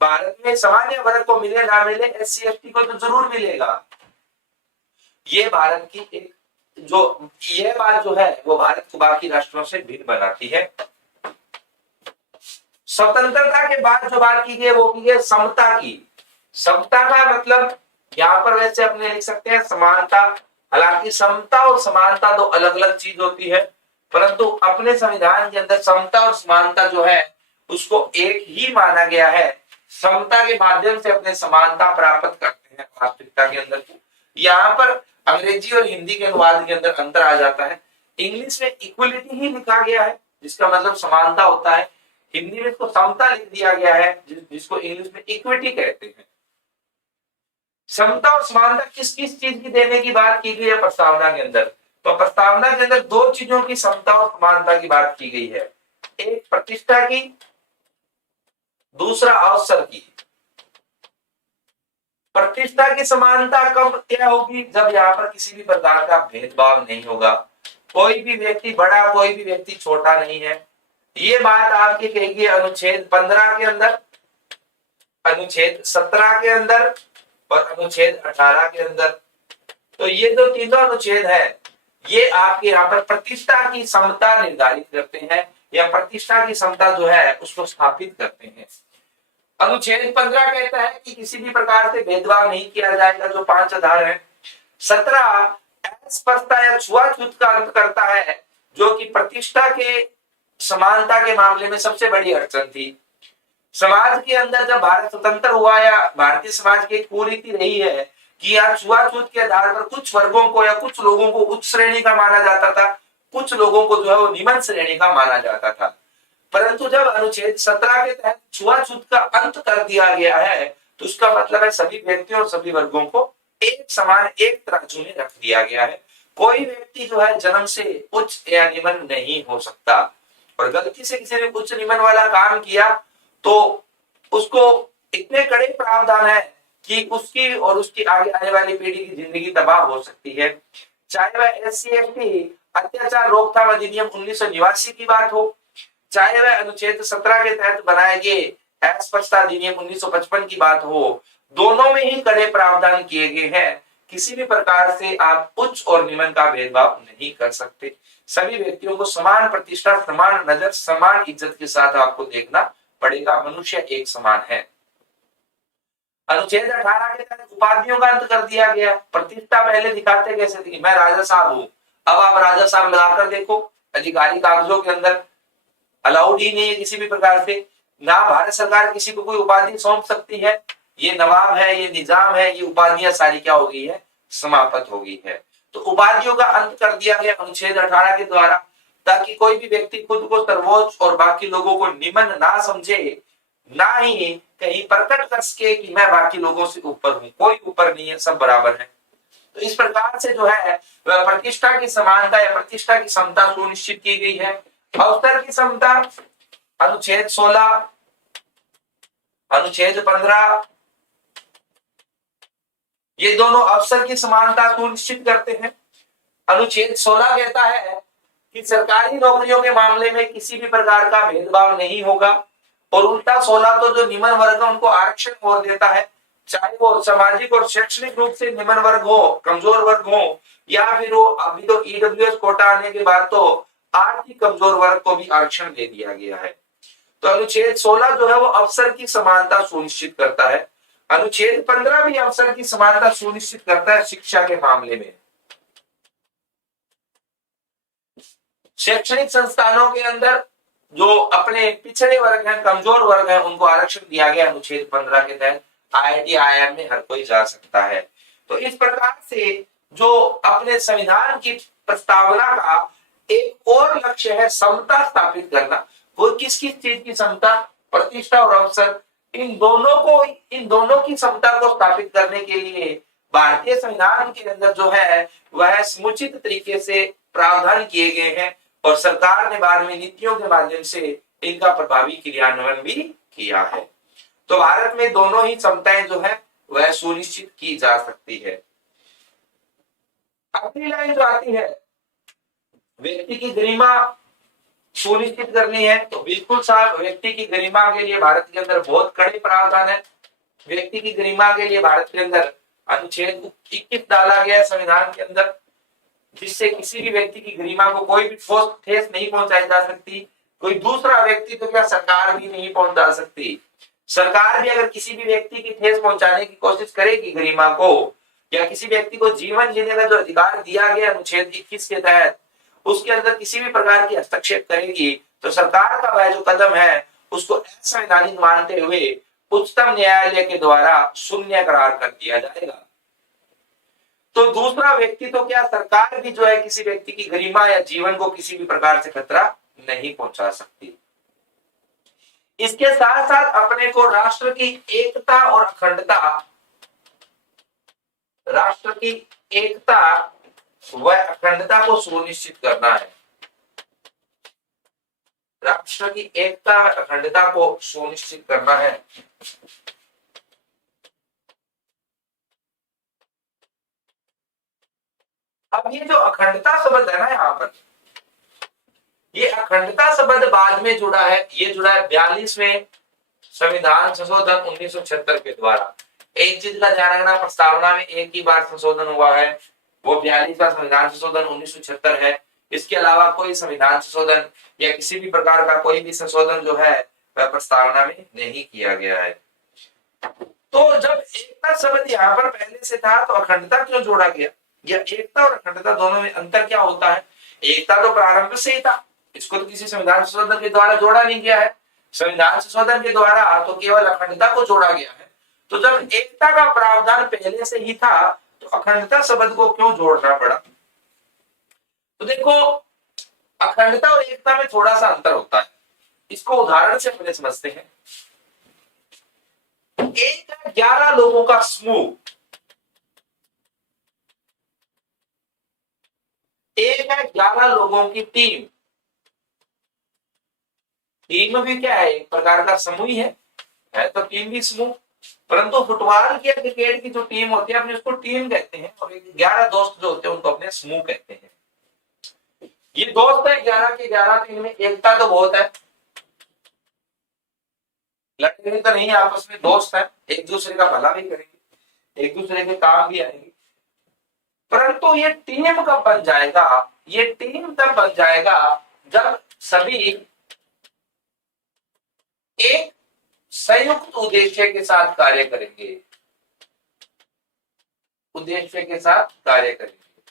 भारत में सामान्य वर्ग को मिले ना मिले, SC ST को तो जरूर मिलेगा। ये भारत की एक यह बात जो है वो भारत को बाकी राष्ट्रों से भिन्न बनाती है। स्वतंत्रता के बाद जो बात की गई वो की गई समता की। समता का मतलब यहाँ पर वैसे अपने लिख सकते हैं समानता। हालांकि समता और समानता दो अलग अलग चीज होती है, परंतु अपने संविधान के अंदर समता और समानता जो है उसको एक ही माना गया है। समता के माध्यम से अपने समानता प्राप्त करते हैं वास्तविकता के अंदर। यहाँ पर अंग्रेजी और हिंदी के अनुवाद के अंदर अंतर आ जाता है। इंग्लिश में इक्वलिटी ही लिखा गया है, जिसका मतलब समानता होता है। हिंदी में इसको समता लिख दिया गया है, जिसको इंग्लिश में इक्विटी कहते हैं। समता और समानता किस किस चीज की देने की बात की गई है प्रस्तावना के अंदर? तो प्रस्तावना के अंदर दो चीजों की समता और समानता की बात की गई है, एक प्रतिष्ठा की, दूसरा अवसर की। प्रतिष्ठा की समानता कब क्या होगी? जब यहाँ पर किसी भी प्रकार का भेदभाव नहीं होगा, कोई भी व्यक्ति बड़ा, कोई भी व्यक्ति छोटा नहीं है। ये बात आपकी कहेगी अनुच्छेद 15 के अंदर, अनुच्छेद 17 के अंदर और अनुच्छेद 18 के अंदर। तो ये जो तीनों अनुच्छेद है ये आपके यहाँ पर प्रतिष्ठा की समता निर्धारित करते हैं, या प्रतिष्ठा की समता जो है उसको स्थापित करते हैं। अनुच्छेद 15 कहता है कि किसी भी प्रकार से भेदभाव नहीं किया जाएगा, जो 5 आधार है। 17 अस्पष्टता या छुआछूत का अंत करता है, जो कि प्रतिष्ठा के समानता के मामले में सबसे बड़ी अड़चन थी। समाज के अंदर जब भारत स्वतंत्र हुआ, या भारतीय समाज की एक कुरीति रही है कि यहाँ छुआछूत के आधार पर कुछ वर्गों को या कुछ लोगों को उच्च श्रेणी का माना जाता था, कुछ लोगों को जो है वो निम्न श्रेणी का माना जाता था। परंतु जब अनुच्छेद 17 के तहत छुआछूत का अंत कर दिया गया है, तो उसका मतलब है सभी व्यक्तियों और सभी वर्गों को एक समान, एक तराजू में रख दिया गया है। कोई व्यक्ति जो है जन्म से उच्च या निम्न नहीं हो सकता, और गलती से किसी ने उच्च निम्न वाला काम किया तो उसको इतने कड़े प्रावधान है कि उसकी और उसकी आगे आने वाली पीढ़ी की जिंदगी तबाह हो सकती है। चाहे वह SC ST अत्याचार रोकथाम अधिनियम 1989 की बात हो, चाहे वह अनुच्छेद 17 के तहत बनाए गए अस्पष्टता अधिनियम 1955 की बात हो, दोनों में ही कड़े प्रावधान किए गए हैं। किसी भी प्रकार से आप उच्च और निम्न का भेदभाव नहीं कर सकते। सभी व्यक्तियों को समान प्रतिष्ठा, समान नजर, समान इज्जत के साथ आपको देखना पड़ेगा। मनुष्य एक समान है। अनुच्छेद 18 के तहत उपाधियों का अंत कर दिया गया। प्रतिष्ठा पहले दिखाते कैसे थी, मैं राजा साहब हूं, अब आप राजा साहब लगाकर देखो, अधिकारी कागजों के अंदर अलाउड ही नहीं है किसी भी प्रकार से। ना भारत सरकार किसी को कोई उपाधि सौंप सकती है। ये नवाब है, ये निजाम है, ये उपाधियां सारी क्या हो गई है, समाप्त हो गई है। तो उपाधियों का अंत कर दिया गया अनुच्छेद 18 के द्वारा, ताकि कोई भी व्यक्ति खुद को सर्वोच्च और बाकी लोगों को निम्न ना समझे, ना ही कहीं प्रकट कर सके कि मैं बाकी लोगों से ऊपर हूं। कोई ऊपर नहीं है, सब बराबर है। तो इस प्रकार से जो है वह प्रतिष्ठा की समानता या प्रतिष्ठा की समता सुनिश्चित की गई है। अवसर की समता अनुच्छेद 16, अनुच्छेद 15 ये दोनों अवसर की समानता सुनिश्चित करते हैं। अनुच्छेद 16 कहता है कि सरकारी नौकरियों के मामले में किसी भी प्रकार का भेदभाव नहीं होगा, और उल्टा 16 तो जो निम्न वर्ग है उनको आरक्षण और देता है, चाहे वो सामाजिक और शैक्षणिक रूप से निम्न वर्ग हो, कमजोर वर्ग हो, या फिर वो अभी तो ईडब्ल्यूएस कोटा आने के बाद तो आर्थिक कमजोर वर्ग को भी आरक्षण दे दिया गया है। तो अनुच्छेद 16 जो है वो अवसर की समानता सुनिश्चित करता है। अनुच्छेद 15 भी अवसर की समानता सुनिश्चित करता है शिक्षा के मामले में। शैक्षणिक संस्थानों के अंदर जो अपने पिछड़े वर्ग हैं, कमजोर वर्ग हैं, उनको आरक्षण दिया गया अनुच्छेद 15 के तहत। आईआईटी आईआईएम में हर कोई जा सकता है। तो इस प्रकार से जो अपने संविधान की प्रस्तावना का एक और लक्ष्य है समता स्थापित करना। वो किस किस चीज की समता? प्रतिष्ठा और अवसर, इन दोनों की समता को स्थापित करने के लिए भारतीय संविधान के अंदर जो है वह समुचित तरीके से प्रावधान किए गए हैं, और सरकार ने बाद में नीतियों के माध्यम से इनका प्रभावी क्रियान्वयन भी किया है। तो भारत में दोनों ही समताएं जो है वह सुनिश्चित की जा सकती है। अगली लाइन जो आती है, व्यक्ति की गरिमा सुनिश्चित करनी है। तो बिल्कुल साहब, व्यक्ति की गरिमा के लिए भारत के अंदर बहुत कड़े प्रावधान है। व्यक्ति की गरिमा के लिए भारत के अंदर अनुच्छेद 21 डाला गया है संविधान के अंदर, जिससे किसी भी व्यक्ति की गरिमा को कोई भी ठेस नहीं पहुंचाई जा सकती। कोई दूसरा व्यक्ति तो क्या, सरकार भी नहीं पहुंचा सकती। सरकार भी अगर किसी भी व्यक्ति की ठेस पहुंचाने की कोशिश करेगी गरिमा को, या किसी व्यक्ति को जीवन जीने का जो अधिकार दिया गया अनुच्छेद 21 के तहत, उसके अंदर किसी भी प्रकार की हस्तक्षेप करेगी, तो सरकार का वह जो कदम है उसको असंवैधानिक मानते हुए उच्चतम न्यायालय के द्वारा शून्य करार कर दिया जाएगा। तो दूसरा व्यक्ति तो क्या, सरकार भी जो है किसी व्यक्ति की गरिमा या जीवन को किसी भी प्रकार से खतरा नहीं पहुंचा सकती। इसके साथ साथ अपने को राष्ट्र की एकता और अखंडता, राष्ट्र की एकता व अखंडता को सुनिश्चित करना है। राष्ट्र की एकता व अखंडता को सुनिश्चित करना है। अब ये जो अखंडता शब्द है ना, यहाँ पर ये अखंडता शब्द बाद में जुड़ा है। ये जुड़ा है 42वें संविधान संशोधन 1976 के द्वारा। एक चीज का ध्यान रखना, प्रस्तावना में एक ही बार संशोधन हुआ है, वो 42वां संविधान संशोधन 1976 है। इसके अलावा कोई संविधान संशोधन या किसी भी प्रकार का कोई भी संशोधन जो है वह प्रस्तावना में नहीं किया गया है। तो जब एकता शब्द यहाँ पर पहले से था तो अखंडता क्यों जोड़ा गया? या एकता और अखंडता दोनों में अंतर क्या होता है? एकता तो प्रारंभ से ही था, इसको तो किसी संविधान संशोधन के द्वारा जोड़ा नहीं गया है। संविधान संशोधन के द्वारा तो केवल अखंडता को जोड़ा गया है। तो जब एकता का प्रावधान पहले से ही था तो अखंडता शब्द को क्यों जोड़ना पड़ा? तो देखो, अखंडता और एकता में थोड़ा सा अंतर होता है। इसको उदाहरण से पहले समझते हैं। एक 11 लोगों का समूह, एक है 11 लोगों की टीम। टीम भी क्या है? एक प्रकार का समूह ही है तो टीम भी समूह। परंतु फुटबॉल की या क्रिकेट की जो टीम होती है अपने उसको टीम कहते हैं, और 11 दोस्त जो होते हैं उनको अपने समूह कहते हैं। ये दोस्त है 11 के 11, टीम में एकता तो बहुत है, लड़ेंगे तो नहीं, आपस में दोस्त है, एक दूसरे का भला भी करेंगे, एक दूसरे के काम भी आएंगे। परंतु ये टीम कब बन जाएगा? ये टीम तब बन जाएगा जब सभी एक संयुक्त उद्देश्य के साथ कार्य करेंगे, उद्देश्य के साथ कार्य करेंगे।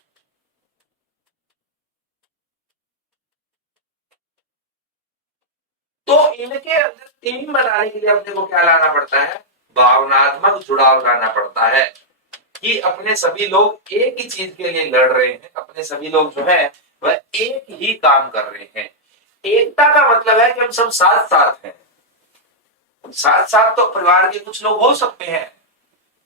तो इनके अंदर टीम बनाने के लिए अपने को क्या लाना पड़ता है? भावनात्मक जुड़ाव लाना पड़ता है कि अपने सभी लोग एक ही चीज के लिए लड़ रहे हैं, अपने सभी लोग जो है वह एक ही काम कर रहे हैं। एकता का मतलब है कि हम सब साथ साथ हैं। साथ साथ तो परिवार के कुछ लोग हो सकते हैं,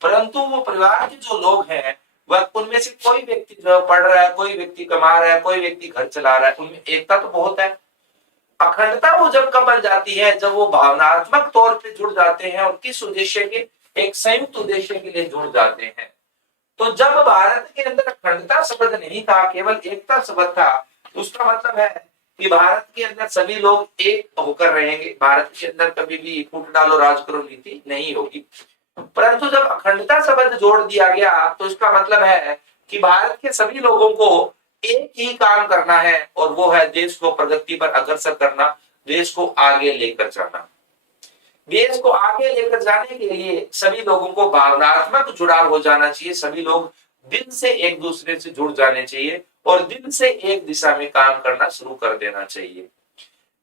परंतु वो परिवार के जो लोग हैं वह उनमें से कोई व्यक्ति जो पढ़ रहा है, कोई व्यक्ति कमा रहा है, कोई व्यक्ति घर चला रहा है, उनमें एकता तो बहुत है। अखंडता वो जब कब बन जाती है, जब वो भावनात्मक तौर पे जुड़ जाते हैं और किस उद्देश्य के, एक संयुक्त उद्देश्य के लिए जुड़ जाते हैं। तो जब भारत के अंदर अखंडता शब्द नहीं था, केवल एकता शब्द था, तो उसका मतलब है कि भारत के अंदर सभी लोग एक होकर रहेंगे, भारत के अंदर कभी भी फूट डालो राज करो नीति नहीं होगी। परंतु जब अखंडता शब्द जोड़ दिया गया तो इसका मतलब है कि भारत के सभी लोगों को एक ही काम करना है, और वो है देश को प्रगति पर अग्रसर करना, देश को आगे लेकर जाना। देश को आगे लेकर जाने के लिए सभी लोगों को भावनात्मक जुड़ाव हो जाना चाहिए, सभी लोग दिल से एक दूसरे से जुड़ जाने चाहिए और दिल से एक दिशा में काम करना शुरू कर देना चाहिए।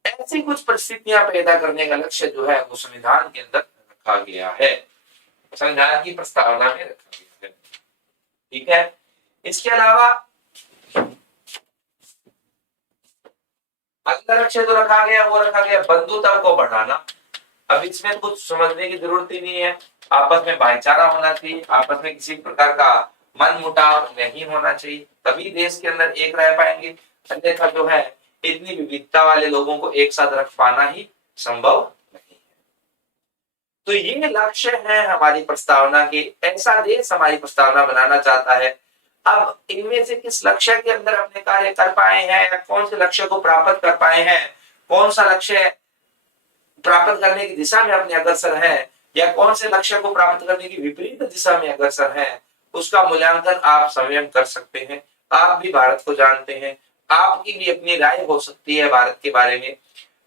ऐसी कुछ परिस्थितियां पैदा करने का लक्ष्य जो है वो संविधान के अंदर रखा गया है, संविधान की प्रस्तावना में रखा गया है। ठीक है, इसके अलावा अगला लक्ष्य जो रखा गया वो रखा गया बंधुता को बढ़ाना। अब इसमें कुछ समझने की जरूरत ही नहीं है, आपस में भाईचारा होना चाहिए, आपस में किसी प्रकार का मन मुटाव नहीं होना चाहिए, तभी देश के अंदर एक रह पाएंगे। अन्यथा जो है इतनी विविधता वाले लोगों को एक साथ रख पाना ही संभव नहीं है। तो ये लक्ष्य है हमारी प्रस्तावना के, ऐसा देश हमारी प्रस्तावना बनाना चाहता है। अब इनमें से किस लक्ष्य के अंदर अपने कार्य कर पाए हैं, या कौन से लक्ष्य को प्राप्त कर पाए हैं, कौन सा लक्ष्य प्राप्त करने की दिशा में अपने अग्रसर है, या कौन से लक्ष्य को प्राप्त करने की विपरीत दिशा में अग्रसर है, उसका मूल्यांकन आप स्वयं कर सकते हैं। आप भी भारत को जानते हैं, आपकी भी अपनी राय हो सकती है भारत के बारे में।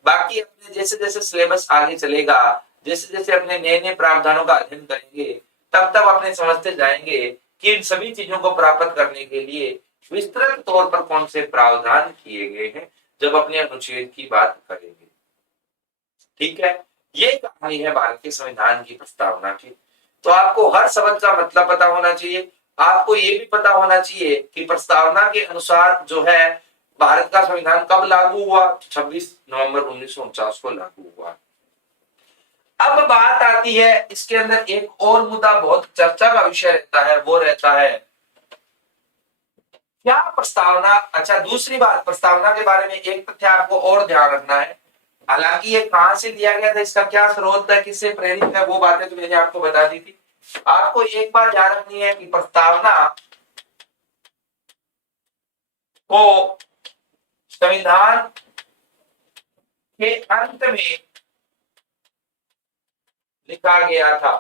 बाकी अपने जैसे जैसे सिलेबस आगे चलेगा, जैसे जैसे अपने नए नए प्रावधानों का अध्ययन करेंगे, तब तब अपने समझते जाएंगे कि इन सभी चीजों को प्राप्त करने के लिए विस्तृत तौर पर कौन से प्रावधान किए गए हैं, जब अपने अनुच्छेद की बात करेंगे। ठीक है, ये कहानी है भारत के संविधान की प्रस्तावना की। तो आपको हर शब्द का मतलब पता होना चाहिए, आपको ये भी पता होना चाहिए कि प्रस्तावना के अनुसार जो है भारत का संविधान कब लागू हुआ, 26 नवंबर 1949 को लागू हुआ। अब बात आती है इसके अंदर एक और मुद्दा बहुत चर्चा का विषय रहता है, वो रहता है क्या प्रस्तावना, अच्छा दूसरी बात प्रस्तावना के बारे में एक तथ्य आपको और ध्यान रखना है, हालांकि ये कहां से दिया गया था, इसका क्या स्रोत है, किससे प्रेरित है, वो बातें तो मैंने आपको बता दी थी। आपको एक बात ध्यान रखनी है कि प्रस्तावना को संविधान के अंत में लिखा गया था।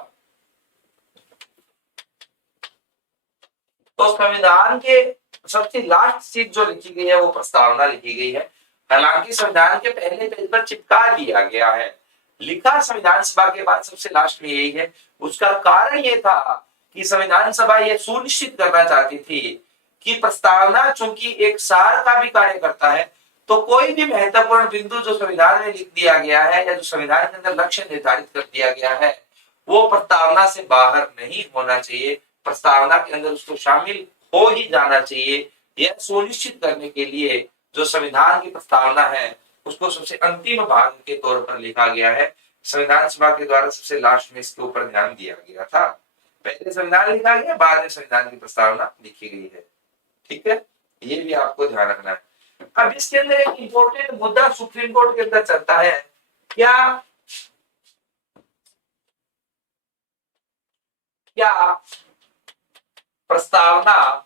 तो संविधान के सबसे लास्ट चीज जो लिखी गई है वो प्रस्तावना लिखी गई है, हालांकि संविधान के पहले पेज पर चिपका दिया गया है, लिखा संविधान सभा के बाद सबसे लास्ट में यही है। उसका कारण ये था कि संविधान सभा ये सुनिश्चित करना चाहती थी कि प्रस्तावना चूंकि एक सार का भी कार्य करता है, तो कोई भी महत्वपूर्ण बिंदु जो संविधान में लिख दिया गया है या जो संविधान के अंदर लक्ष्य निर्धारित कर दिया गया है वो प्रस्तावना से बाहर नहीं होना चाहिए, प्रस्तावना के अंदर उसको शामिल हो ही जाना चाहिए। यह सुनिश्चित करने के लिए जो संविधान की प्रस्तावना है उसको सबसे अंतिम भाग के तौर पर लिखा गया है, संविधान सभा के द्वारा सबसे लास्ट में इसके ऊपर ध्यान दिया गया था। पहले संविधान लिखा गया, बाद में संविधान की प्रस्तावना लिखी गई है। ठीक है, ये भी आपको ध्यान रखना है। अब इसके अंदर एक इंपॉर्टेंट मुद्दा सुप्रीम कोर्ट के अंदर चलता है, क्या प्रस्तावना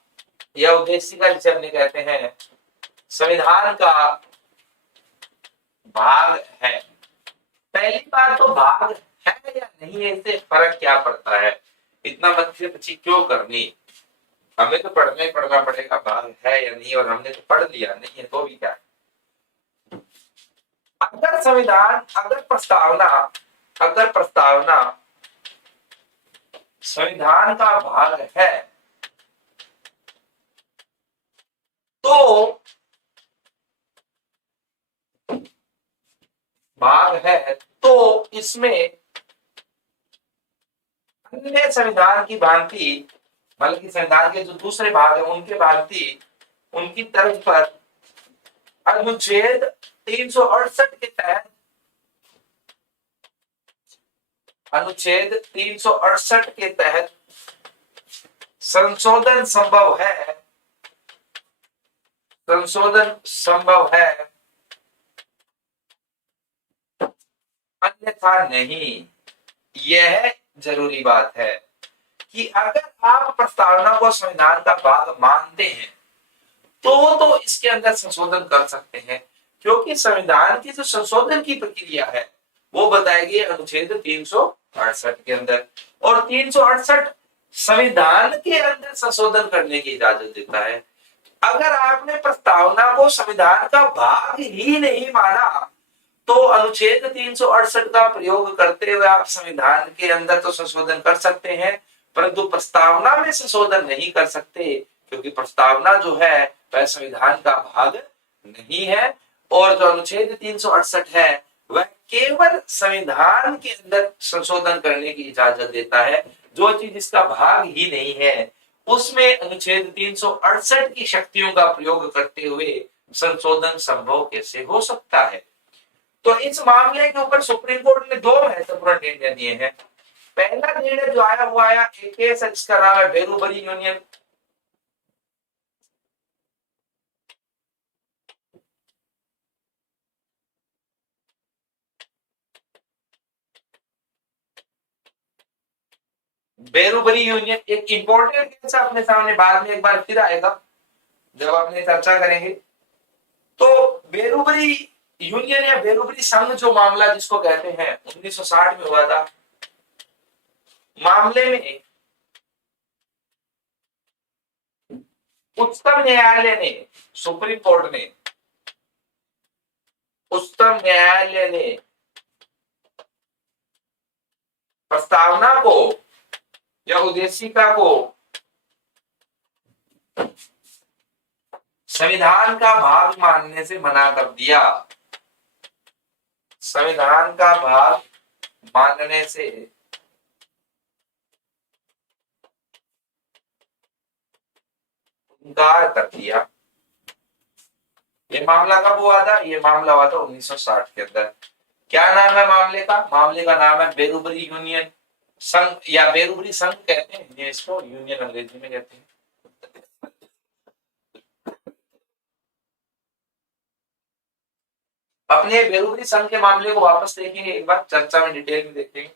या उद्देशिका जिसे हमने कहते हैं संविधान का भाग है। पहली बात तो भाग है या नहीं है, इससे फर्क क्या पड़ता है, इतना बच्ची क्यों करनी, हमें तो पढ़ना ही पढ़ना पड़ेगा भाग है या नहीं, और हमने तो पढ़ लिया, नहीं है तो भी क्या। अगर संविधान अगर प्रस्तावना संविधान का भाग है तो इसमें अन्य संविधान की भांति, बल्कि संविधान के जो दूसरे भाग है उनके भांति उनकी तर्ज पर अनुच्छेद 368 के तहत संशोधन संभव है अन्यथा नहीं। यह जरूरी बात है कि अगर आप प्रस्तावना को संविधान का भाग मानते हैं तो इसके अंदर संशोधन कर सकते हैं, क्योंकि संविधान की जो संशोधन की प्रक्रिया है वो बताएगी अनुच्छेद 368 के अंदर, और 368 संविधान के अंदर संशोधन करने की इजाजत देता है। अगर आपने प्रस्तावना को संविधान का भाग ही नहीं माना तो अनुच्छेद 368 का प्रयोग करते हुए आप संविधान के अंदर तो संशोधन कर सकते हैं, परंतु प्रस्तावना में संशोधन नहीं कर सकते, क्योंकि प्रस्तावना जो है वह संविधान का भाग नहीं है। और जो अनुच्छेद 368 है वह केवल संविधान के अंदर संशोधन करने की इजाजत देता है। जो चीज इसका भाग ही नहीं है उसमें अनुच्छेद 368 की शक्तियों का प्रयोग करते हुए संशोधन संभव कैसे हो सकता है। तो इस मामले के ऊपर सुप्रीम कोर्ट ने दो महत्वपूर्ण निर्णय दिए हैं। पहला निर्णय जो आया हुआ आया एक केस जिसका नाम है बेरूबरी यूनियन। बेरूबरी यूनियन एक इंपॉर्टेंट केस है, अपने सामने बाद में एक बार फिर आएगा जब अपने चर्चा करेंगे। तो बेरूबरी यूनियन या बेरूबरी संघ जो मामला जिसको कहते हैं 1960 में हुआ था। मामले में उच्चतम न्यायालय ने, सुप्रीम कोर्ट ने, उच्चतम न्यायालय ने प्रस्तावना को या उद्देशिका को संविधान का भाग मानने से मना कर दिया। संविधान का भाग मानने से इनकार कर दिया। ये मामला कब हुआ था? ये मामला हुआ था 1960 के अंदर। क्या नाम है मामले का? मामले का नाम है बेरूबरी यूनियन संघ या बेरूबरी संघ कहते हैं इसको, यूनियन अंग्रेजी में कहते हैं। अपने बेरूबरी संघ के मामले को वापस देखेंगे, एक बार चर्चा में डिटेल में देखेंगे।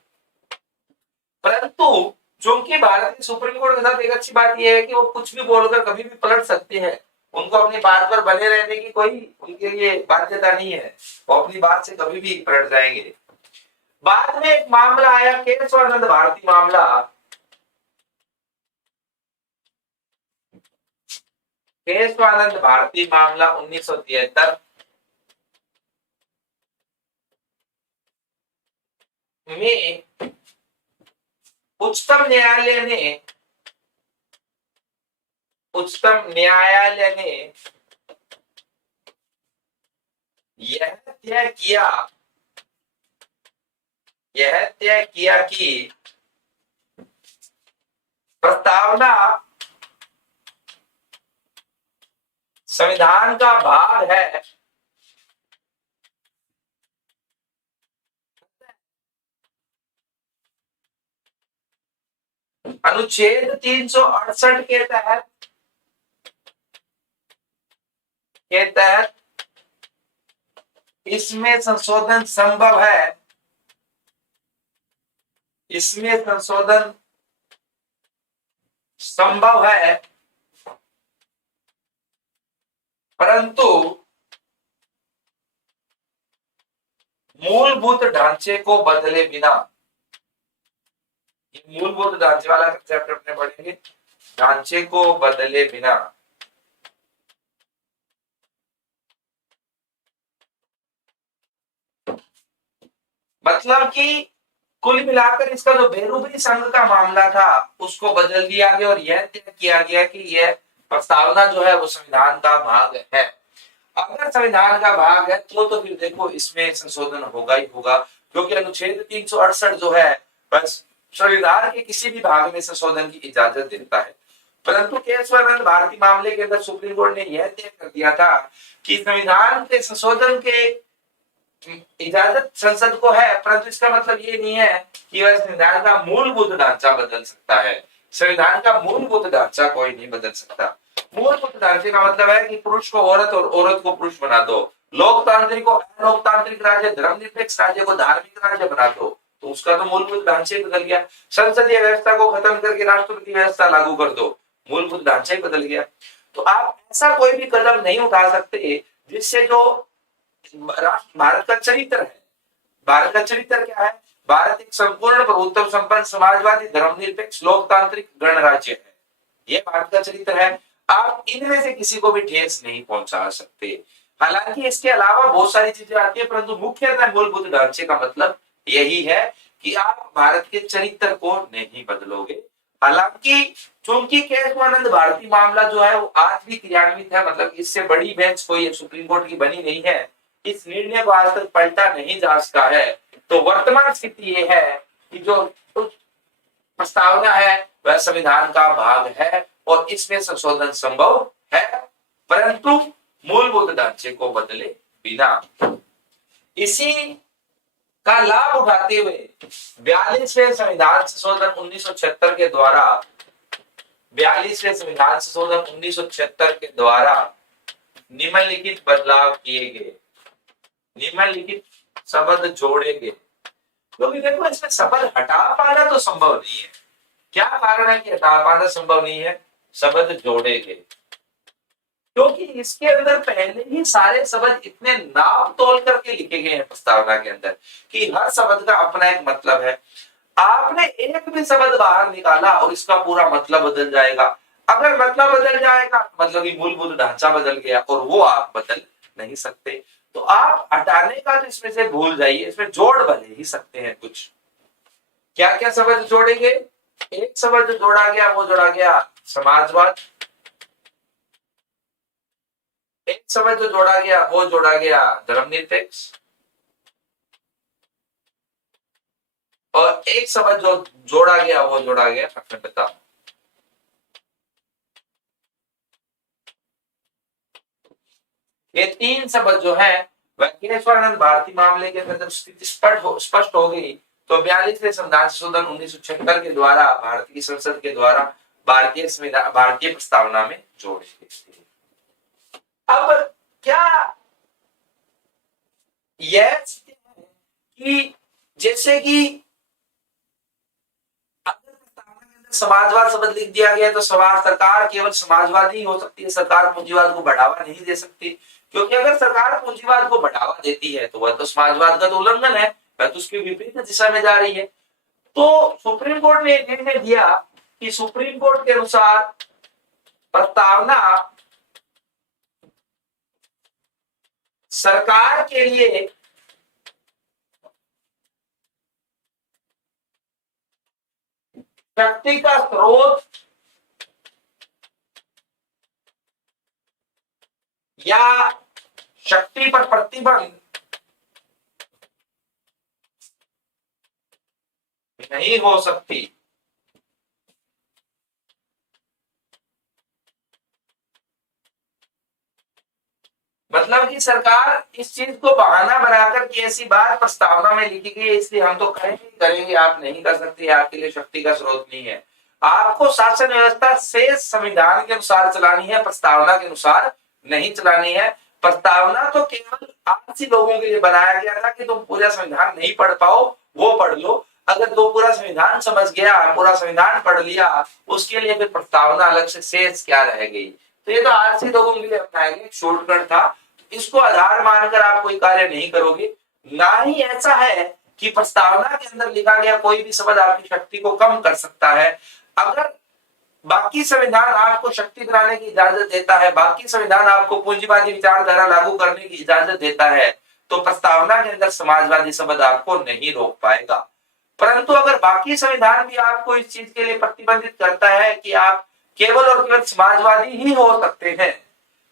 परंतु चूंकि भारत के सुप्रीम कोर्ट के साथ एक अच्छी बात यह है कि वो कुछ भी बोलकर कभी भी पलट सकते हैं, उनको अपनी बात पर बने रहने की कोई उनके लिए बाध्यता नहीं है, वो अपनी बात से कभी भी पलट जाएंगे। बाद में एक मामला आया केशवानंद भारती मामला। केशवानंद भारती मामला 1973 में उच्चतम न्यायालय ने यह तय किया कि प्रस्तावना संविधान का भाग है, अनुच्छेद 368 के तहत इसमें संशोधन संभव है, इसमें संशोधन संभव है, परंतु मूलभूत ढांचे को बदले बिना। मूलभूत ढांचे वाला चैप्टर अपने पढ़ेंगे, ढांचे को बदले बिना। मतलब कि कुल मिलाकर इसका जो बेरूबरी संघ का मामला था उसको बदल दिया गया और यह तय किया गया कि यह प्रस्तावना जो है वो संविधान का भाग है। अगर संविधान का भाग है तो फिर देखो इसमें संशोधन होगा ही होगा, क्योंकि अनुच्छेद 368 जो है बस संविधान के किसी भी भाग में संशोधन की इजाजत देता है। परंतु केशवानंद भारती मामले के अंदर सुप्रीम कोर्ट ने यह तय कर दिया था कि संविधान के संशोधन के इजाजत संसद को है, परंतु इसका मतलब ये नहीं है कि वह संविधान का मूलभूत ढांचा बदल सकता है। संविधान का मूलभूत ढांचा कोई नहीं बदल सकता। मूलभूत ढांचे का मतलब है कि पुरुष को औरत और औरत को पुरुष बना दो, लोकतांत्रिक को लोकतांत्रिक राज्य, धर्मनिरपेक्ष राज्य को धार्मिक राज्य बना दो, तो उसका तो मूलभूत ढांचे बदल गया। संसदीय व्यवस्था को खत्म करके राष्ट्रपति व्यवस्था लागू कर दो, मूलभूत ढांचे बदल गया। तो आप ऐसा कोई भी कदम नहीं उठा सकते जिससे जो भारत का चरित्र है, भारत का चरित्र क्या है, भारत एक संपूर्ण प्रभुत्व संपन्न समाजवादी धर्मनिरपेक्ष लोकतांत्रिक गणराज्य है, यह भारत का चरित्र है। आप इनमें से किसी को भी ठेस नहीं पहुंचा सकते। हालांकि इसके अलावा बहुत सारी चीजें आती है, परंतु मुख्यतः मूलभूत ढांचे का मतलब यही है कि आप भारत के चरित्र को नहीं बदलोगे। हालांकि चूंकि केशवानंद भारती मामला जो है वो आज भी क्रियान्वित है, मतलब इससे बड़ी बेंच कोई सुप्रीम कोर्ट की बनी नहीं है, इस निर्णय को आज तक पलटा नहीं जा सका है। तो वर्तमान स्थिति ये है कि जो प्रस्तावना है वह संविधान का भाग है और इसमें संशोधन संभव है, परंतु मूलभूत ढांचे को बदले बिना। इसी का लाभ उठाते हुए 42वें संविधान संशोधन 1976 के द्वारा 42वें संविधान संशोधन 1976 के द्वारा निम्नलिखित बदलाव किए गए, निम्नलिखित शब्द जोड़े गए। क्योंकि देखो इसमें शब्द हटा पाना तो संभव नहीं है। क्या कारण है कि हटा पाना संभव नहीं है? शब्द जोड़े गए, क्योंकि इसके अंदर पहले ही सारे शब्द इतने नाप तोल करके लिखे गए हैं प्रस्तावना के अंदर कि हर शब्द का अपना एक मतलब है। आपने एक भी शब्द बाहर निकाला और इसका पूरा मतलब बदल जाएगा। अगर मतलब बदल जाएगा मतलब कि मूलभूत ढांचा बदल गया और वो आप बदल नहीं सकते। तो आप हटाने का तो इसमें से भूल जाइए, इसमें जोड़ भले ही सकते हैं कुछ। क्या क्या शब्द जोड़ेंगे? एक शब्द जो जोड़ा गया वो जोड़ा गया समाजवाद, एक शब्द जो जोड़ा गया वो जोड़ा गया धर्मनिरपेक्ष, और एक शब्द जो जोड़ा गया वो जोड़ा गया अखंडता। ये तीन शब्द जो है वह केशवानंद भारती मामले के अंदर स्थिति स्पष्ट हो गई। तो 42वें संविधान संशोधन 1976 के द्वारा भारतीय संसद के द्वारा भारतीय प्रस्तावना में जोड़े गए। अब क्या यह कि जैसे कि अगर प्रस्तावना के अंदर समाजवाद शब्द लिख दिया गया तो सरकार केवल समाजवादी हो सकती है, सरकार पूंजीवाद को बढ़ावा नहीं दे सकती। क्योंकि अगर सरकार पूंजीवाद को बढ़ावा देती है तो वह तो समाजवाद का तो उल्लंघन है, वह तो उसकी विपरीत दिशा में जा रही है। तो सुप्रीम कोर्ट ने निर्णय दिया कि सुप्रीम कोर्ट के अनुसार प्रस्तावना सरकार के लिए शक्ति का स्रोत या शक्ति पर प्रतिबंध नहीं हो सकती। मतलब कि सरकार इस चीज को बहाना बनाकर कि ऐसी बात प्रस्तावना में लिखी गई है इसलिए हम तो करेंगे, आप नहीं कर सकते, आपके लिए शक्ति का स्रोत नहीं है। आपको शासन व्यवस्था से संविधान के अनुसार चलानी है, प्रस्तावना के अनुसार नहीं चलानी है। प्रस्तावना तो केवल आलसी लोगों के लिए बनाया गया था कि तुम पूरा संविधान नहीं पढ़ पाओ वो पढ़ लो। अगर तो पूरा संविधान समझ गया, पूरा संविधान पढ़ लिया, उसके लिए फिर प्रस्तावना अलग से शेष क्या रह गई। तो ये तो आलसी लोगों के लिए अपनाया गया शॉर्टकट था। इसको आधार मानकर आप कोई कार्य नहीं करोगे। ना ही ऐसा है कि प्रस्तावना के अंदर लिखा गया कोई भी शब्द आपकी शक्ति को कम कर सकता है। अगर बाकी संविधान आपको शक्ति बनाने की इजाजत देता है, बाकी संविधान आपको पूंजीवादी विचारधारा लागू करने की इजाजत देता है, तो प्रस्तावना के अंदर समाजवादी शब्द आपको नहीं रोक पाएगा। परंतु अगर बाकी संविधान भी आपको इस चीज के लिए प्रतिबंधित करता है कि आप केवल और केवल समाजवादी ही हो सकते हैं,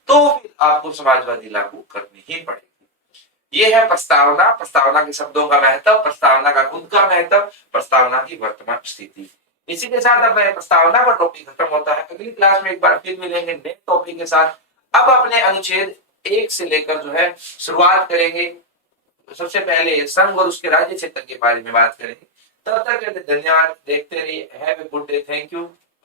तो फिर आपको समाजवादी लागू करनी ही पड़ेगी। यह है प्रस्तावना, प्रस्तावना के शब्दों का महत्व, प्रस्तावना का खुद का महत्व, प्रस्तावना की वर्तमान स्थिति। इसी के साथ अब प्रस्तावना का टॉपिक खत्म होता है। अगली क्लास में एक बार फिर मिलेंगे नए टॉपिक के साथ। अब अपने अनुच्छेद 1 से लेकर जो है शुरुआत करेंगे। सबसे पहले संघ और उसके राज्य क्षेत्र के बारे में बात करेंगे। तब तक के लिए धन्यवाद। देखते रहिए। Have a good day. Thank you.